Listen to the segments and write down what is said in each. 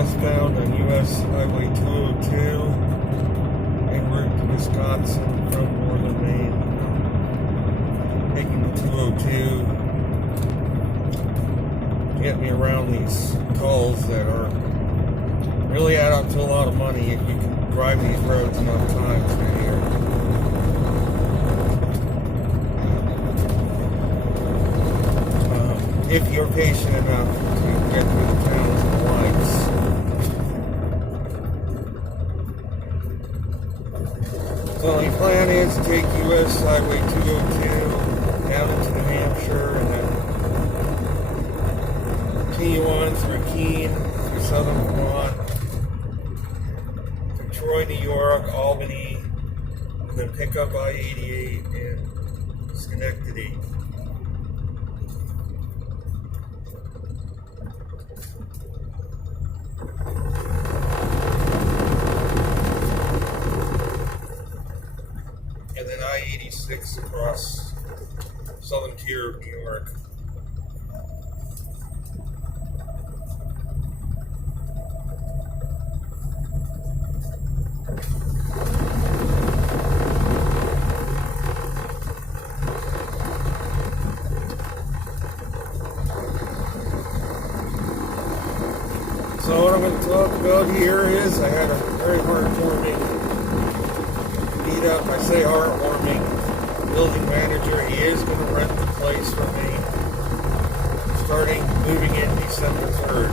westbound on US Highway 202 en route to Wisconsin from northern Maine. Taking the 202 to get me around these tolls that are really add up to a lot of money if you can drive these roads enough times a year. If you're patient enough to get through the towns and the lights. So the plan is to take US Highway 202 down into New Hampshire and then continue on through Keene, through southern Vermont, to Troy, New York, Albany, and then pick up I-88 in Schenectady. And then I-86 across southern tier of New York. So what I'm going to talk about here is I had a very heartwarming meetup. I say heartwarming. Building manager, he is going to rent the place from me starting moving in December 3rd.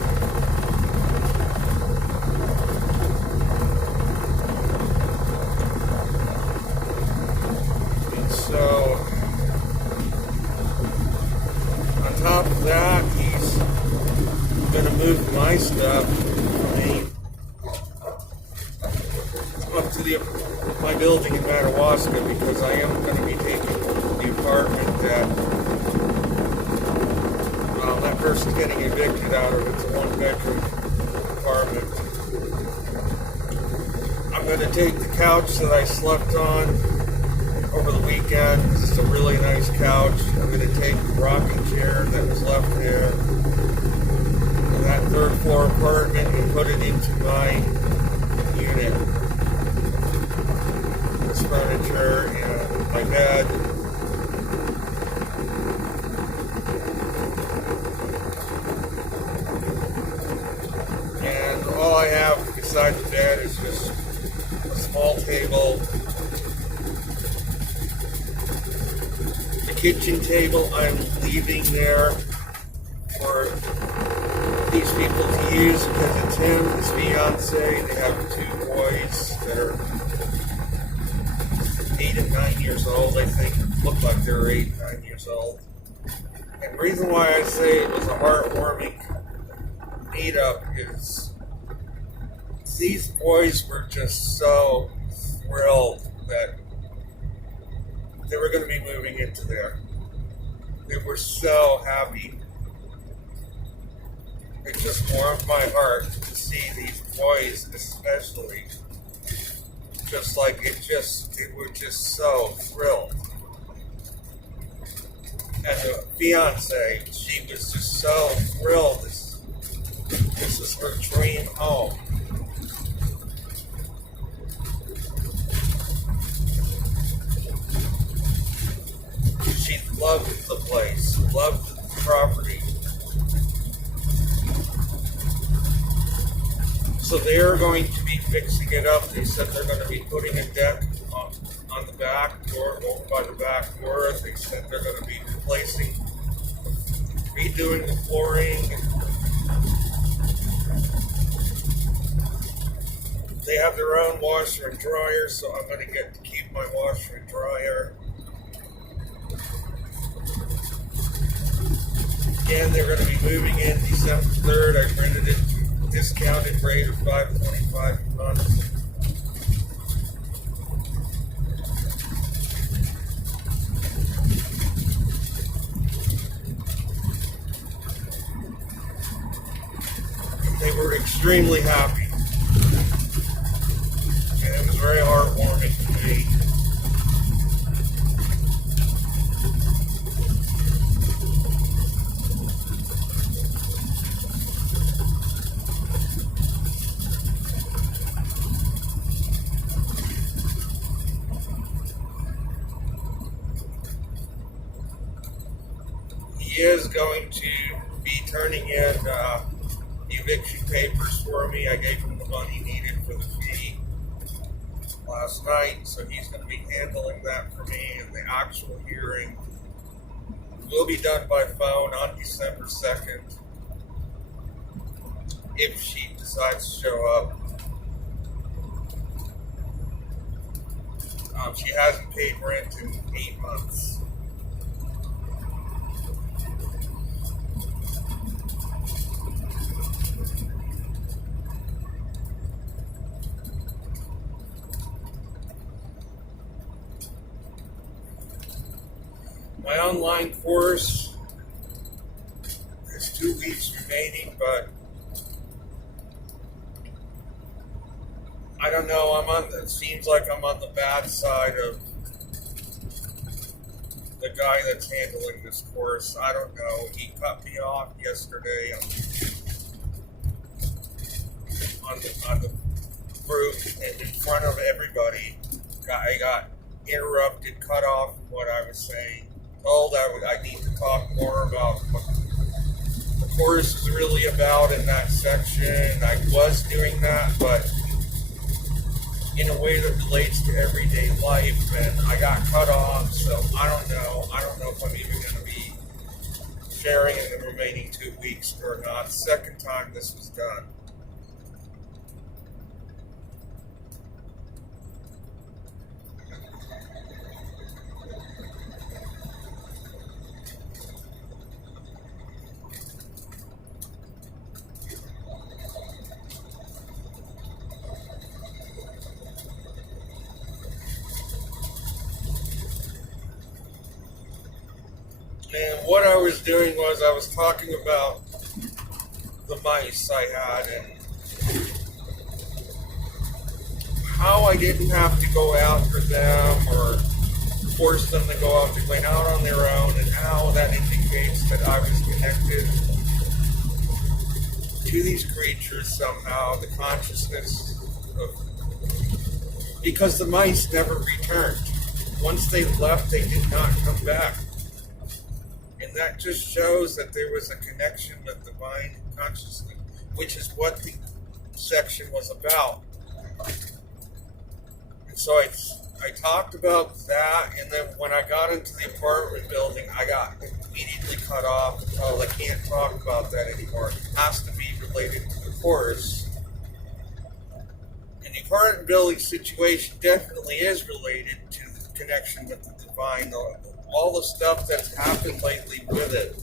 And so on top of that, he's going to move my stuff from me up to my building in Madawaska, because I am going to be taking the apartment that that person's getting evicted out of. It's a one-bedroom apartment. I'm going to take the couch that I slept on over the weekend. This is a really nice couch. I'm going to take the rocking chair that was left there in that third floor apartment and put it into my unit. Furniture and my bed. And all I have beside the bed is just a small table. The kitchen table I'm leaving there for these people to use because it's him, his fiance. They have 2 boys that are 8 and 9 years old, I think. Look like they're 8 and 9 years old. And the reason why I say it was a heartwarming meetup is these boys were just so thrilled that they were going to be moving into there. They were so happy. It just warmed my heart to see these boys, especially. Just like they were just so thrilled. And the fiance, she was just so thrilled. This is her dream home. She loved the place, loved the property. So they're going to be fixing it up. They said they're going to be putting a deck on the back door, over by the back door. They said they're going to be redoing the flooring. They have their own washer and dryer, so I'm going to get to keep my washer and dryer. Again, they're going to be moving in December 3rd. I rented it discounted rate of $525 a month. They were extremely happy, and it was very heartwarming to me. He is going to be turning in eviction papers for me. I gave him the money needed for the fee last night, so he's going to be handling that for me. And the actual hearing will be done by phone on December 2nd if she decides to show up. She hasn't paid rent in 8 months. My online course has 2 weeks remaining, but I don't know. It seems like I'm on the bad side of the guy that's handling this course. I don't know. He cut me off yesterday on the group in front of everybody. I got interrupted, cut off from what I was saying. Told I need to talk more about what the course is really about in that section. I was doing that, but in a way that relates to everyday life, and I got cut off, so I don't know. I don't know if I'm even going to be sharing in the remaining 2 weeks or not. Second time this was done. And what I was doing was I was talking about the mice I had and how I didn't have to go after them or force them to go out. They went out on their own, and how that indicates that I was connected to these creatures somehow, the consciousness of, because the mice never returned. Once they left, they did not come back. And that just shows that there was a connection with divine consciousness, which is what the section was about. And so I talked about that, and then when I got into the apartment building, I got immediately cut off. Oh, I can't talk about that anymore. It has to be related to the course. And the apartment building situation definitely is related to the connection with the divine, all the stuff that's happened lately with it.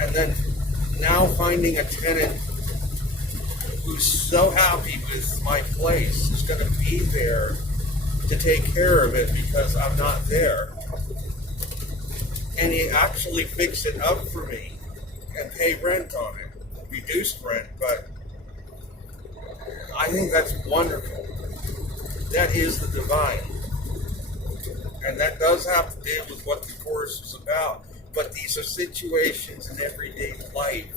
And then now finding a tenant who's so happy with my place, is going to be there to take care of it because I'm not there. And he actually fixed it up for me and pay rent on it. Reduced rent, but I think that's wonderful. That is the divine. And that does have to do with what the course is about. But these are situations in everyday life.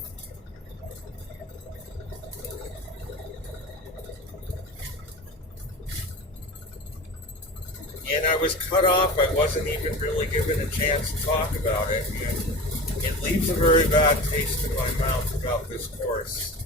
And I was cut off. I wasn't even really given a chance to talk about it. And it leaves a very bad taste in my mouth about this course.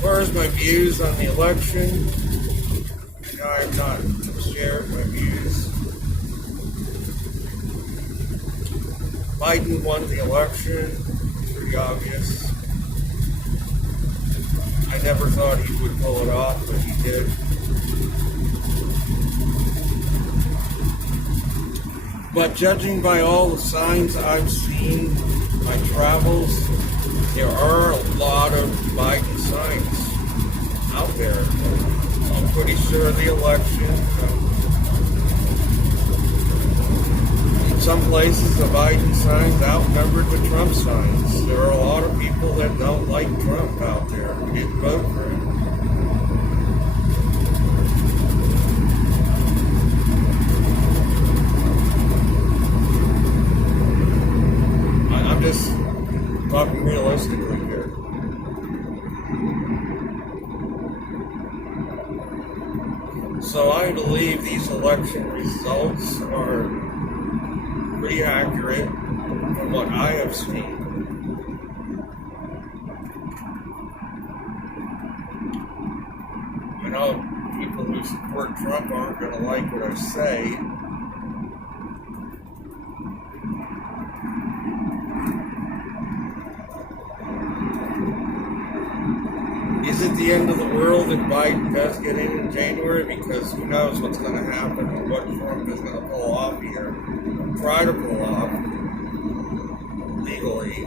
far as my views on the election, I have not shared my views. Biden won the election, pretty obvious. I never thought he would pull it off, but he did. But judging by all the signs I've seen, my travels, there are a lot of Biden signs out there. I'm pretty sure the election, in some places, the Biden signs outnumbered the Trump signs. There are a lot of people that don't like Trump out there who didn't vote for him. I'm just talking realistically here. So I believe these election results are pretty accurate from what I have seen. I know people who support Trump aren't going to like what I say. Is it the end of the world if Biden does get in January? Because who knows what's going to happen and what Trump is going to pull off here. Try to pull off legally.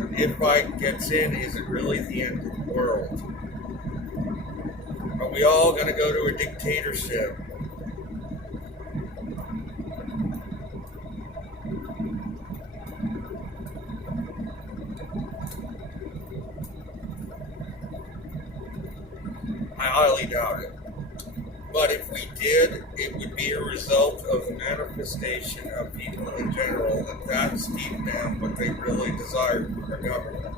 And if Biden gets in, is it really the end of the world? Are we all going to go to a dictatorship? I highly doubt it. But if we did, it would be a result of the manifestation of people in general that that's deep down what they really desire from their government.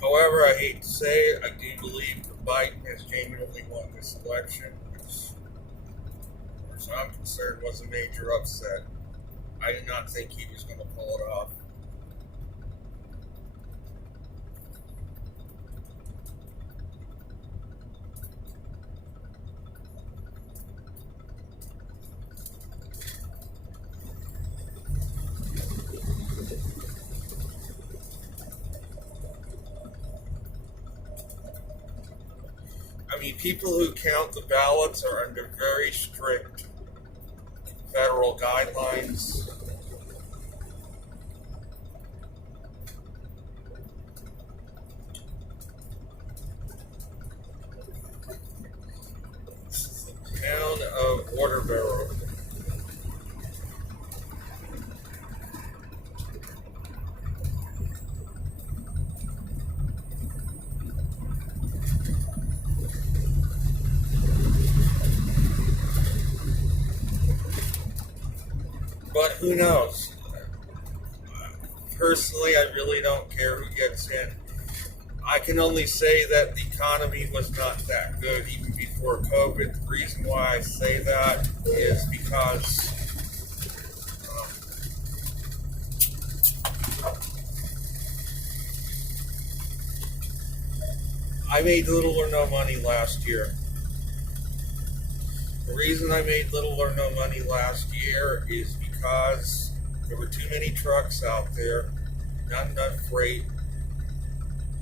However, I hate to say it, I do believe that Biden has genuinely won this election, which, as far as I'm concerned, was a major upset. I did not think he was going to pull it off. I mean, people who count the ballots are under very strict federal guidelines. This is the town of Waterboro. But who knows? Personally, I really don't care who gets in. I can only say that the economy was not that good even before COVID. The reason why I say that is because I made little or no money last year. The reason I made little or no money last year is because there were too many trucks out there, not enough freight,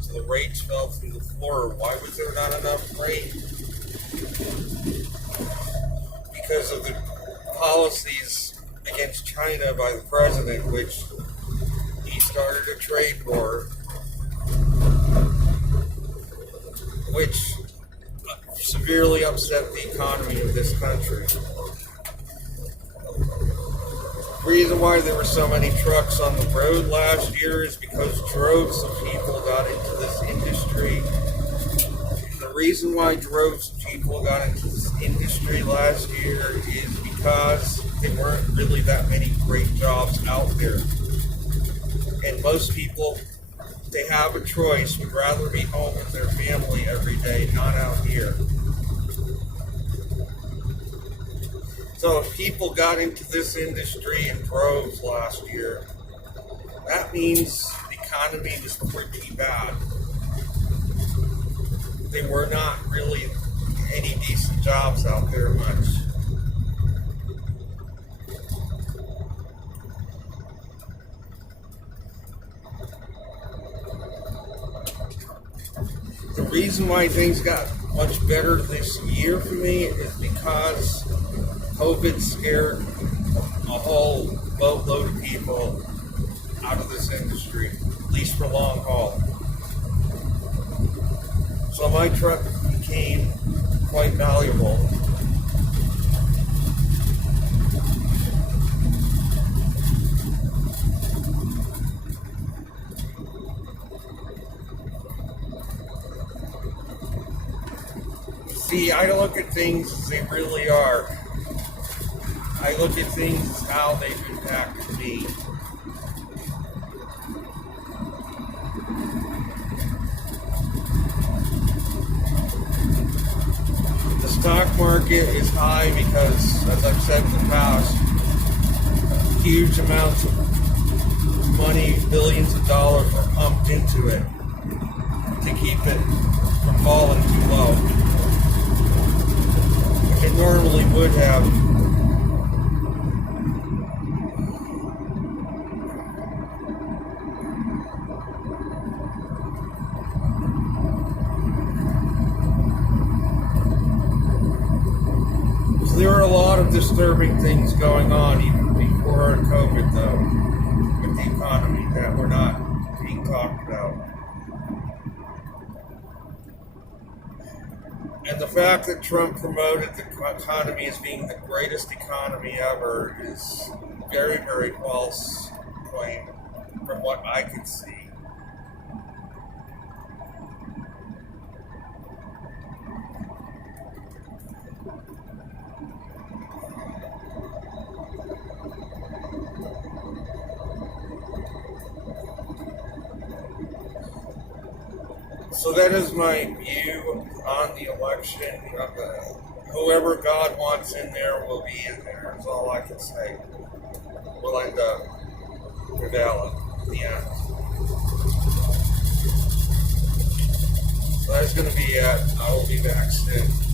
so the rates fell through the floor. Why was there not enough freight? Because of the policies against China by the president, which he started a trade war, which severely upset the economy of this country. The reason why there were so many trucks on the road last year is because droves of people got into this industry. The reason why droves of people got into this industry last year is because there weren't really that many great jobs out there. And most people, they have a choice, would rather be home with their family every every day, not out here. So if people got into this industry in droves last year, that means the economy was pretty bad. There were not really any decent jobs out there much. The reason why things got much better this year for me is because COVID scared a whole boatload of people out of this industry, at least for long haul. So my truck became quite valuable. See, I look at things as they really are. I look at things as how they've impacted me. The stock market is high because, as I've said in the past, huge amounts of money, billions of dollars are pumped into it to keep it from falling too low. It normally would have. So there are a lot of disturbing things going on even before COVID, though, with the economy that were not being talked about. And the fact that Trump promoted the economy as being the greatest economy ever is very, very false claim from what I could see. So that is my view on the election. Whoever God wants in there will be in there. That's all I can say. We'll end up prevailing in the end. So that's going to be it. I will be back soon.